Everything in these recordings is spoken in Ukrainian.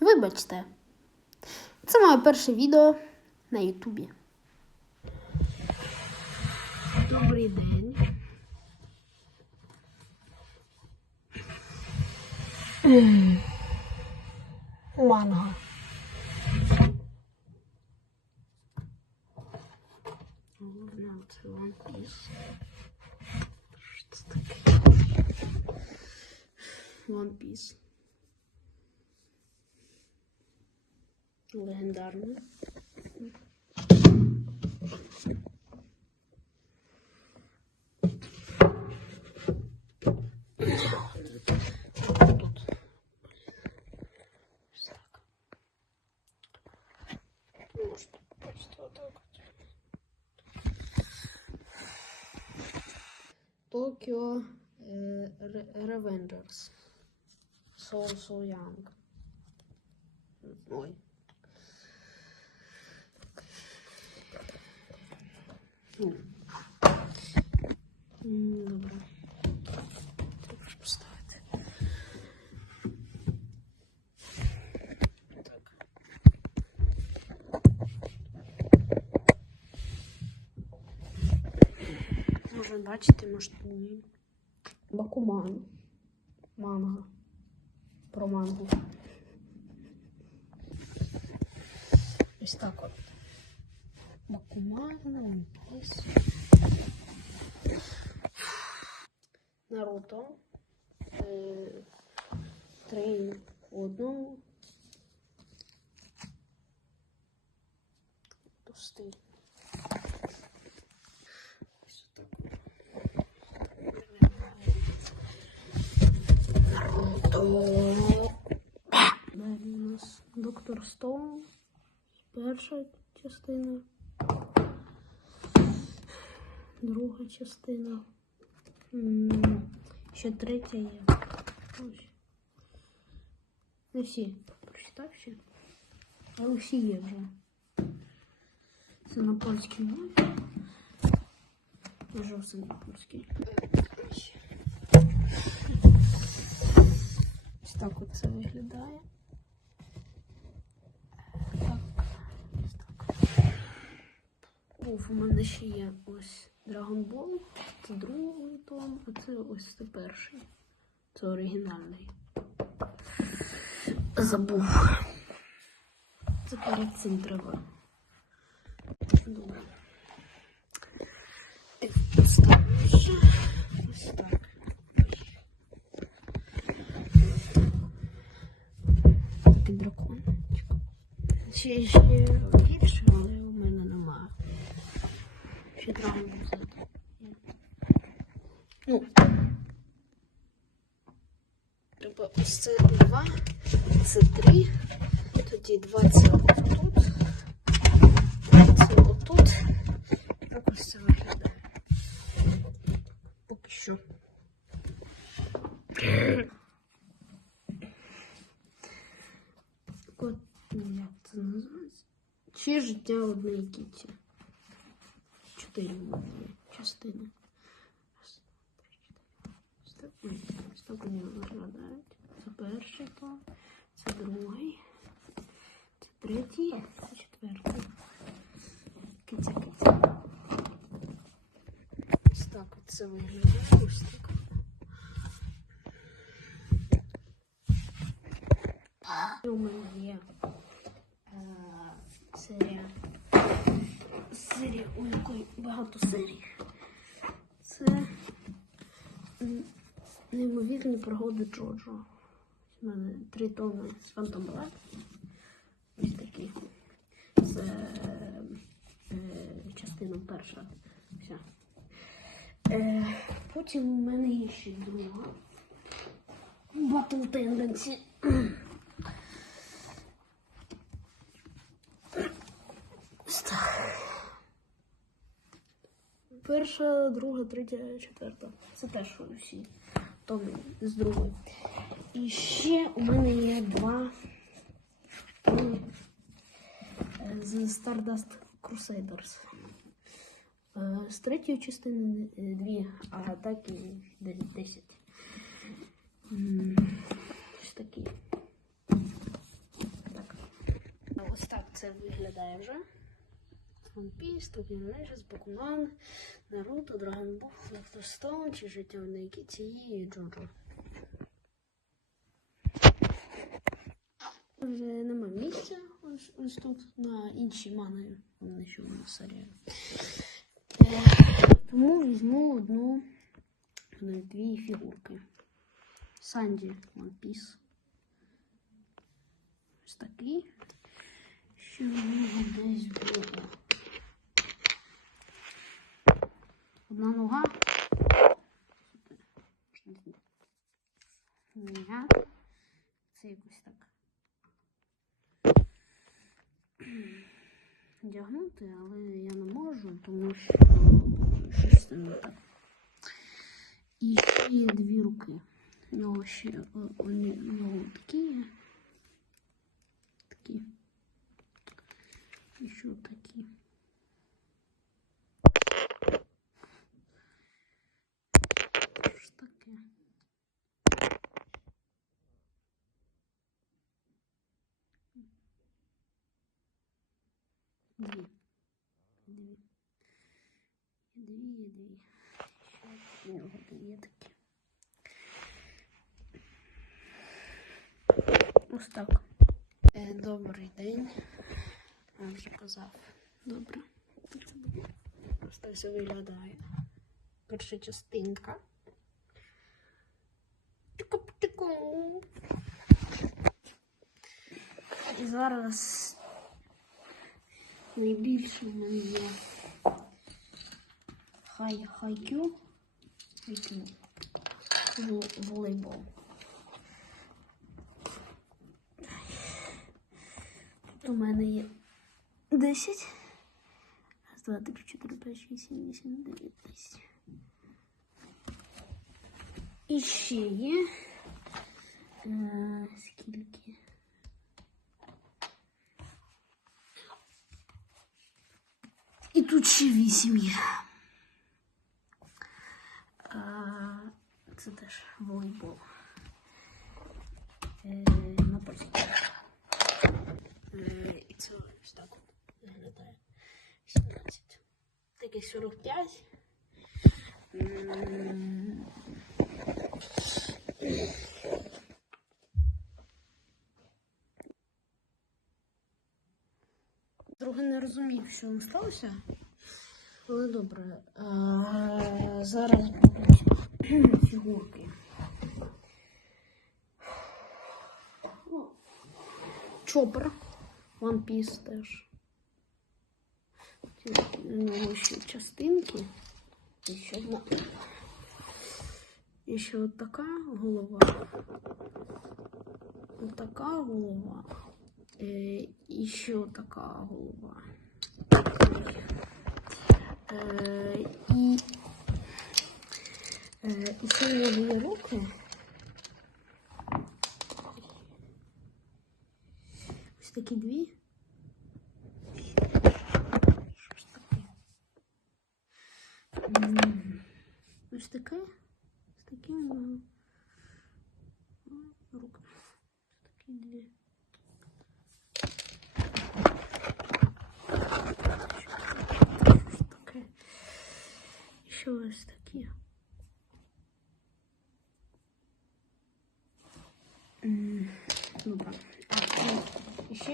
Вибачте, це моє перше відео на Ютубі. Добрий день. Манго. Головне, це таке? One Piece. вот. Tokyo э, Re- Revengers. So So Young. Ой. Ну. Добре. Треба поставити. Так. Може бачити, може ні. Бакуман. Манго. Про мангу. Ось так от. Бакуман. Наруто. Е, Три в одному. Пустий. Далі у нас Доктор Стоун. Перша частина. Друга частина. Ще третя є. Ось. Не всі прочитав ще. Але всі є вже. Це на польській мові. Вже все на польській. Ось так от це виглядає. Так. Ось так. Був у мене ще є ось Ball. Це другий том, а це ось це перший. Це оригінальний. Забув. Це перед цим треба. Добре. Ти поставиш. Ось так. Такий дракон. Ще ще більше, але у мене немає. Ще взяти. Ну. Треба ось це два, це три, тоді два це отут, це отут. Так ось це виглядає. Поки що. От, ну, як це називається? Чи життя однієї кіті? Чотири в мене є частини. Чотири. Ось так, виглядають. Це перший план, це другий, це третій, це четвертий. Киця, киця. Ось так от це виглядає. Так. У мене є е, серія. Серія, у якої багато серій. Це неймовірні пригоди Джоджо. У мене три томи з Phantom Blood. Ось такі. Це е, частина перша. Вся. Е, потім у мене є ще друга. Battle Tendency. Перша, друга, третя, четверта. Це теж усі томи з другої. І ще у мене є два е, з Stardust Crusaders. Е, З третьої частини дві, а так і десь десять. М, Ось такі. це виглядає вже. One Piece, Tokyo Revengers, Bokman, Наруто, Ball, Doctor Stone, чи життя в Найкіті і Джоджо. Вже нема місця ось, ось тут на інші мани, вони що в серії. Е, Тому візьму одну, е, дві фігурки. Санді One Piece. Ось такий. Що в нього десь було. Одна нога. Ні. Якось так. Вдягнути, але я не можу, тому що щось не так. І ще є дві руки. У нього ще о, вони, у нього такі є. Такі. І ще такі. Що ж таке? Дві. Дві. Дві, дві. Ще в нього є такі. Ось так. Е, добрий день. Я вже казав. Добре. Так все виглядає. Перша частинка. Тику-тику. І зараз найбільше в мене є хай хайкю. Хайкю. Волейбол. Тут у мене є 10. Раз, два, три, чотири, п'ять, шість, сім, вісім, дев'ять, десять. І ще є. Е, скільки? І тут ще вісім є. Це теж волейбол. Е, на польській. Е, І це ось так от виглядає. 17. Таке 45. М, Трохи не розумів, що там сталося. Але добре. А, зараз будуть фігурки. Ну, Чопер. One Piece теж. У нього частинки. І ще одна. І ще от голова. От така голова. Е, і ще така голова. Е, е, і ще в нього є руки. Ось такі дві. Що ж таке? М, Ось таке. Ось такі у нього. м, Руки. Ось такі дві. Щось таке. І ще ось такі.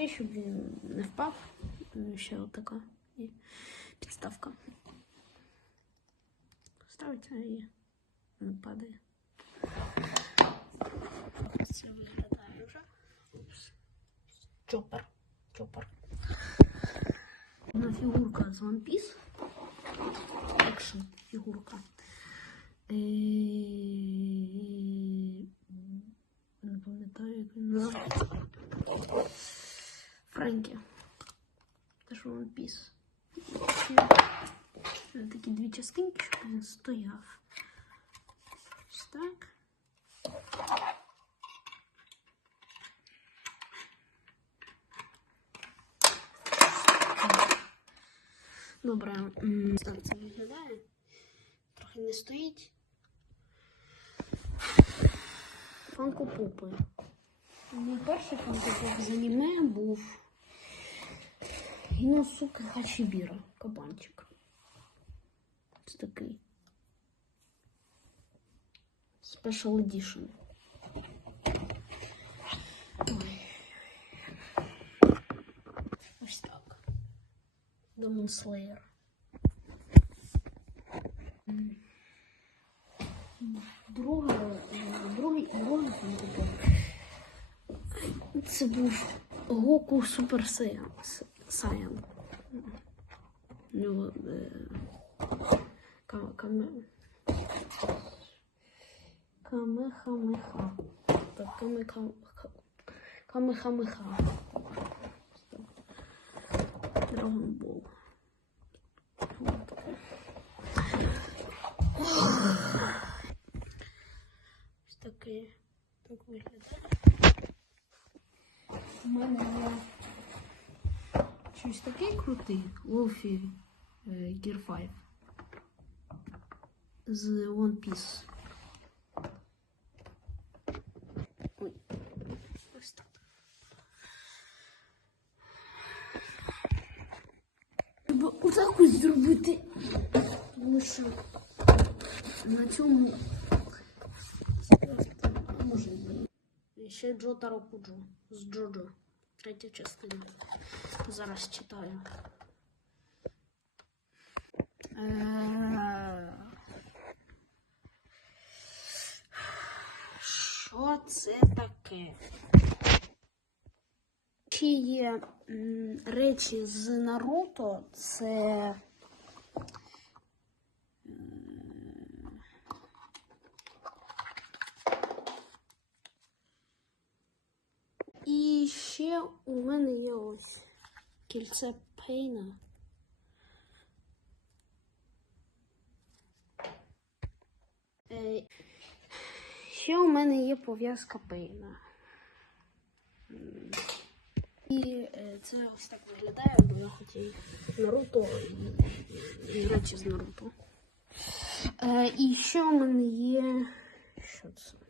Ще, щоб він не впав, е, ще отака підставка. Ставиться і не падає. Це виглядає вже. Упс. Чопер. Чопер. Одна фігурка з One Piece. Екшн фігурка. Е, Не пам'ятаю, як він називається. Френкі. Теж One Piece. Такі дві частинки, щоб він стояв. Так. Добре, так це виглядає. Трохи не стоїть. Фанкопопи. Мій перший фанкопоп з аніме був богиня, сука, хачібіра, кабанчик. Ось такий. Special Edition. Ой. Ось так. Demon Slayer. Друга, другий, другий Це був Гоку Супер Сеянс. Sayang. Nu... Каме... Каме... Камехамеха. Так, камехамеха. Камехамеха. Драгонбол. Ось таке. Так виглядає. У мене є Щось такий крутий Wolfie е, Gear 5 з One Piece. Отак ось зробити. Тому на цьому. Ще Джо Таро Пуджо з Джоджо. Третя частина книжку зараз читаю. Е, що це таке? Чи є речі з Наруто, це е, І ще у мене є ось кільце пейна. Е, ще у мене є пов'язка пейна. І е, це ось так виглядає, бо я хотів Наруто грати з Наруто. Е, і ще у мене є. Що це?